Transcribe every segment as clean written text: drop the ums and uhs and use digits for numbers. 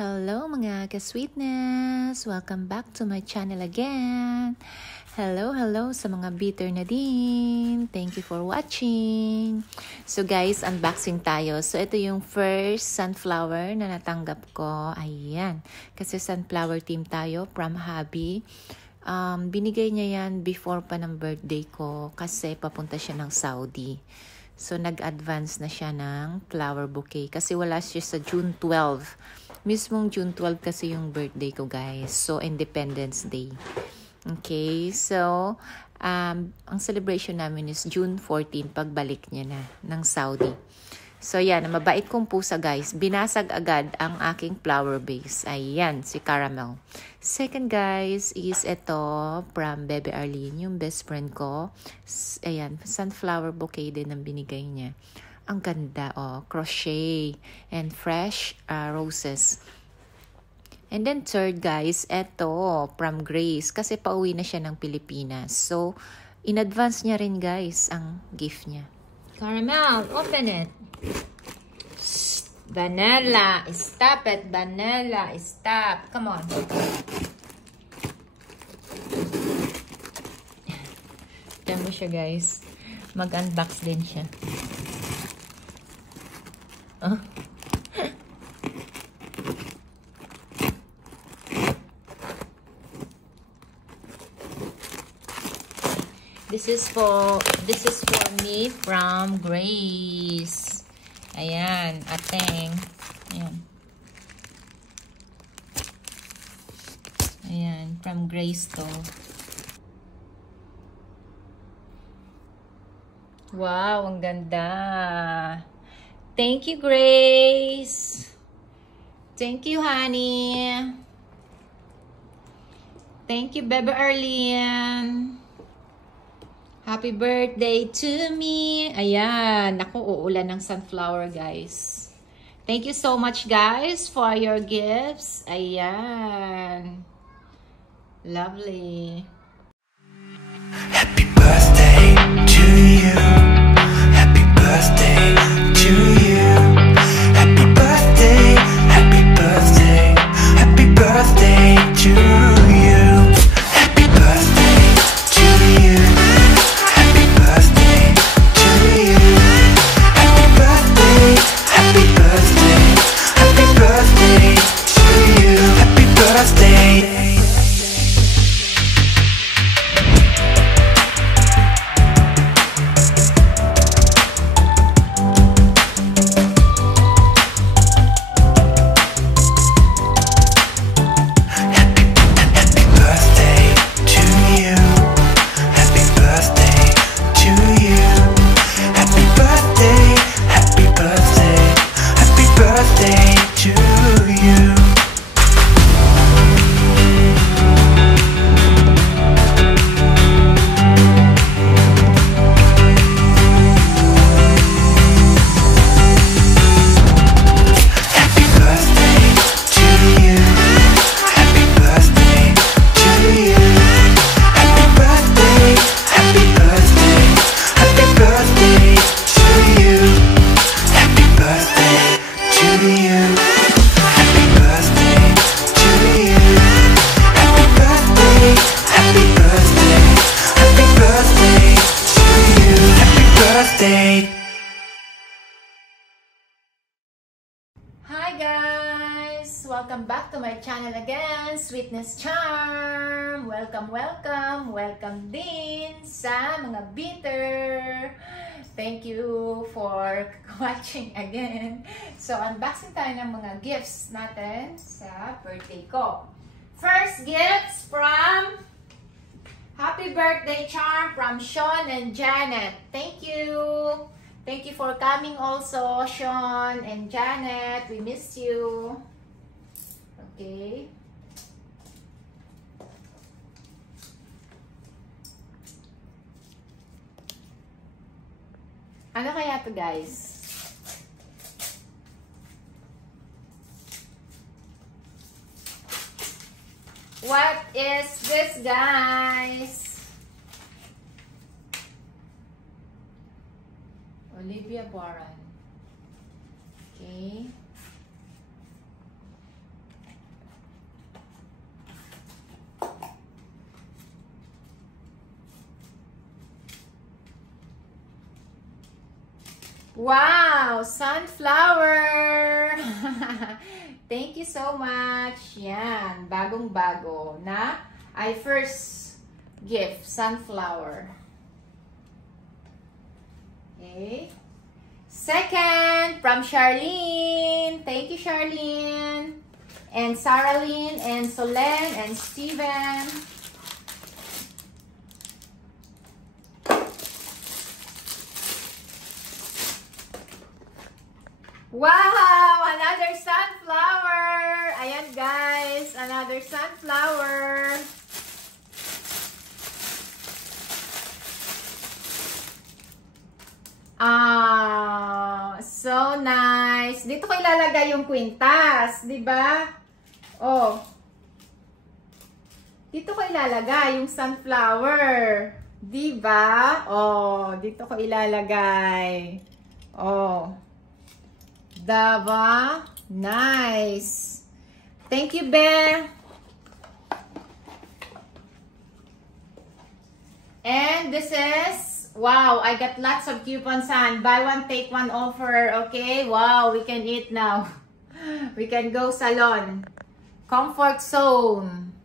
Hello mga ka-sweetness! Welcome back to my channel again! Hello sa mga bitter na din! Thank you for watching! So guys, unboxing tayo. So ito yung first sunflower na natanggap ko. Ayan. Kasi sunflower team tayo from hubby. Binigay niya yan before pa ng birthday ko kasi papunta siya ng Saudi. So nag-advance na siya ng flower bouquet kasi wala siya sa June 12. Mismong June 12 kasi yung birthday ko, guys. So, Independence Day. Okay, so, ang celebration namin is June 14, pagbalik niya na ng Saudi. So, yan, mabait kong pusa, guys. Binasag agad ang aking flower base. Ayan, si Caramel. Second, guys, is ito from Bebe Arlene, yung best friend ko. Ayan, sunflower bouquet din ang binigay niya. Ang ganda, oh, crochet and fresh roses. And then third, guys, eto from Grace kasi pauwi na siya ng Pilipinas. So, in advance niya rin, guys, ang gift niya. Caramel, open it. Shh, Vanilla, stop it, Vanilla, stop. Come on. Diyan mo siya, guys. Mag-unbox din siya. Oh. This is for me from Grace. Ayan, ateng. Ayan. Ayan, from Grace to. Wow, ang ganda. Thank you, Grace. Thank you, honey. Thank you, Bebe Arlene. Happy birthday to me. Ayan. Naku, uulan ng sunflower, guys. Thank you so much, guys, for your gifts. Ayan. Lovely. Happy birthday to you. Happy birthday to you. Happy birthday, happy birthday, happy birthday to you. Happy birthday to you. Happy birthday to you. Happy birthday, happy birthday, happy birthday to you. Happy birthday. Hi guys! Welcome back to my channel again, Sweetness Charm! Welcome din sa mga bitter! Thank you for watching again. So, unboxing tayo ng mga gifts natin sa birthday ko. First gifts from Happy Birthday Charm from Sean and Janet. Thank you! Thank you for coming also, Sean and Janet. We miss you. Okay. Ano kaya to, guys? What is this, guys? Olivia Boran. Okay. Wow! Sunflower! Thank you so much. Yan. Bagong-bago na I first gift. Sunflower. Okay. Second, from Charlene. Thank you, Charlene. And Sarah Lynn, and Solen, and Steven. Wow! Another sunflower! Ayan guys, another sunflower. So nice. Dito ko ilalagay yung kwintas, di ba? Oh. Dito ko ilalagay yung sunflower. Di ba? Oh, dito ko ilalagay. Oh. Diba? Nice. Thank you, Be. And this is, wow, I got lots of coupons on. Buy one, take one offer. Okay? Wow, we can eat now. We can go salon. Comfort zone.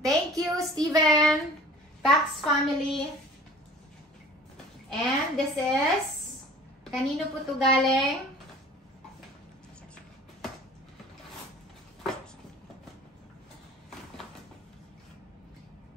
Thank you, Steven. Pax family. And this is, kanino po ito galing?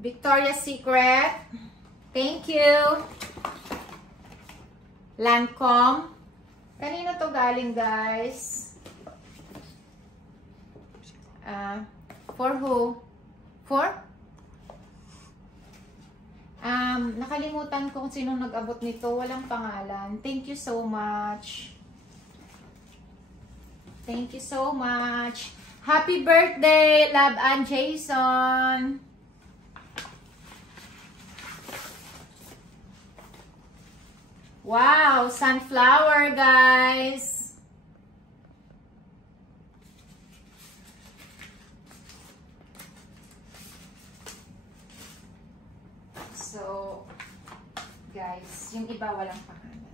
Victoria's Secret. Thank you. Lancome. Kanino to galing, guys? For who? For? Nakalimutan ko kung sinong nag-abot nito. Walang pangalan. Thank you so much. Thank you so much. Happy birthday, Love and Jason. Wow, sunflower, guys. So, guys, yung iba walang pangalan.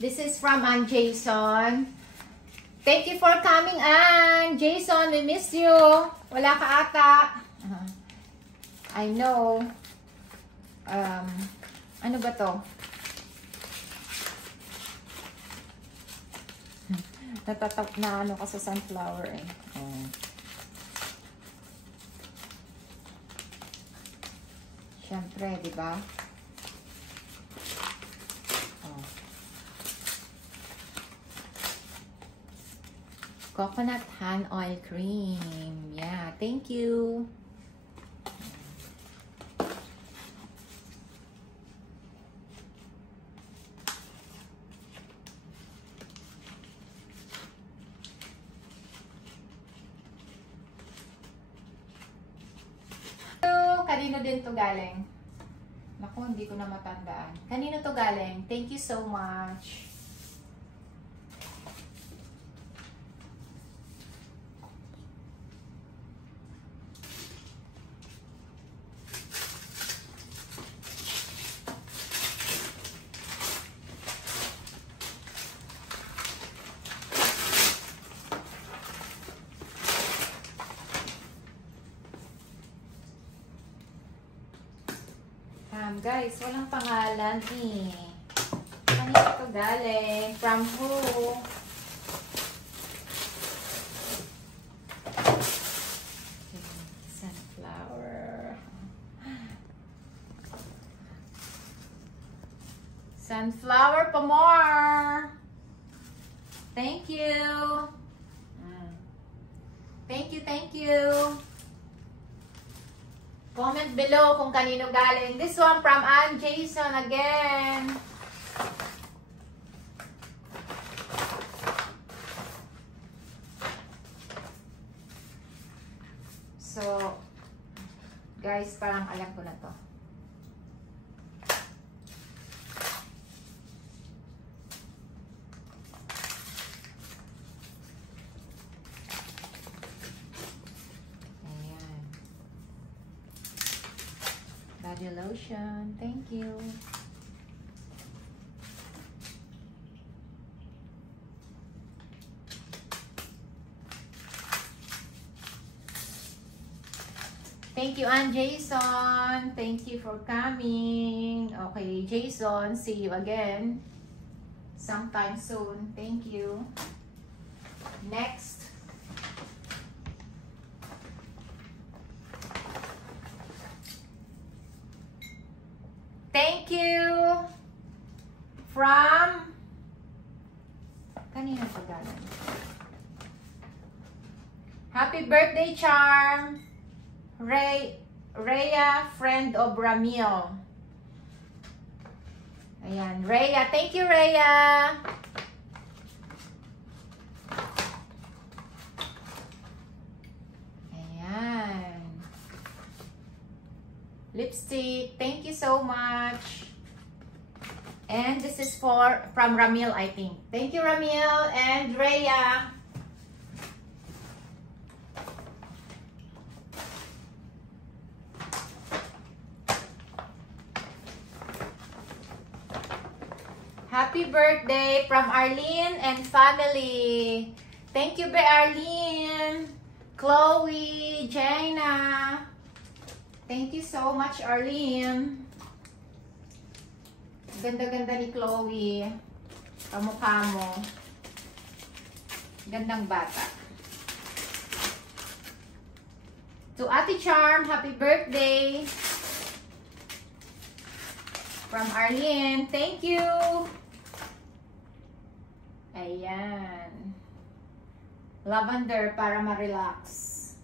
This is from Jason. Thank you for coming, Ann. Jason, we miss you. Wala ka ata. I know. Ano ba to? Natatap na ano ka sa sunflower eh. Siyempre, di ba? Coconut hand oil cream. Yeah, thank you. Kanino din to galing? Naku, hindi ko na matandaan. Kanino to galing? Thank you so much. Guys, walang pangalan eh. Kanino to galing? From who? Sunflower. Sunflower pa more. Thank you. Thank you, thank you. Comment below kung kanino galing. This one from Ann Jason again. So, guys, parang alam ko na to. Body lotion. Thank you. Thank you, Ann Jason. Thank you for coming. Okay, Jason, see you again sometime soon. Thank you. Next. Thank you from kanina pa galing. Happy birthday, Charm. Rhea, friend of Ramil. Ayan, Rhea. Thank you, Rhea. Ayan. Lipstick. Thank you so much. And this is from Ramil, I think. Thank you, Ramil and Rhea. Happy birthday from Arlene and family. Thank you, Arlene, Chloe, Jaina. Thank you so much, Arlene. Ganda-ganda ni Chloe. Kamukha mo. Gandang bata. To Ate Charm, happy birthday. From Arlene, thank you. Ayan. Lavender para ma-relax.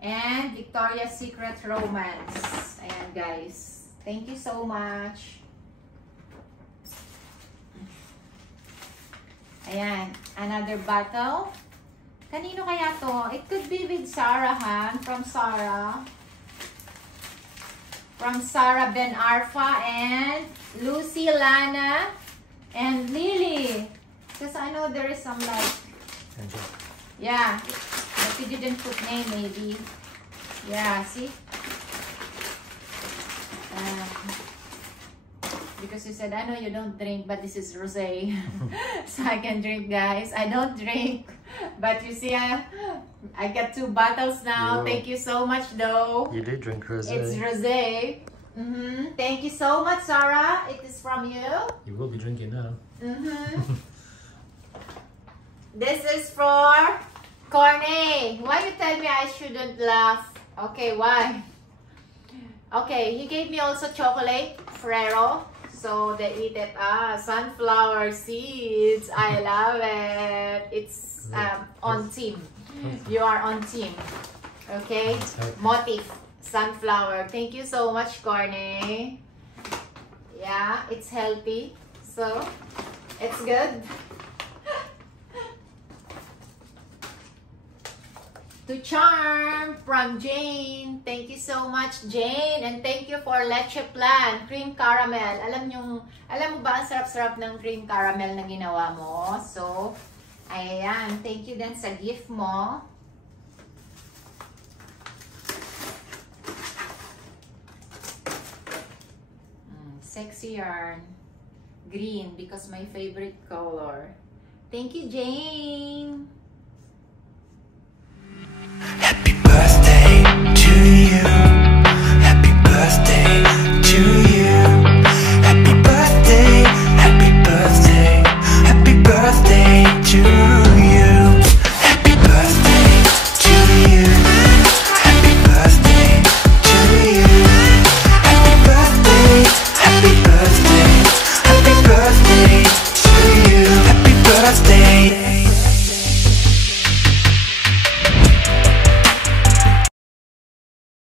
And Victoria's Secret Romance. Ayan, guys. Thank you so much. Ayan. Another bottle. Kanino kaya to? It could be with Sarah, ha? From Sarah. From Sarah Ben Arfa and Lucy, Lana, and Lily. Because I know there is some like, yeah, but you didn't put name maybe. Yeah, see? Because you said, I know you don't drink, but this is rosé. So I can drink, guys. I don't drink. But you see, I got 2 bottles now. Thank you so much, though. You did drink rosé. It's rosé. Thank you so much, Sarah. It is from you. You will be drinking now. This is for Corne. Why you tell me I shouldn't laugh? Okay, why? Okay, he gave me also chocolate, Ferrero. So they eat it. Sunflower seeds. I love it. It's on team. You are on team. Okay. Motif. Sunflower. Thank you so much, Corne. Yeah, it's healthy. So, it's good. To Charm from Jane. Thank you so much, Jane. And thank you for Leche Plan, cream caramel. Alam mo ba ang sarap-sarap ng cream caramel na ginawa mo? So, ayan. Thank you din sa gift mo. Sexy yarn. Green because my favorite color. Thank you, Jane.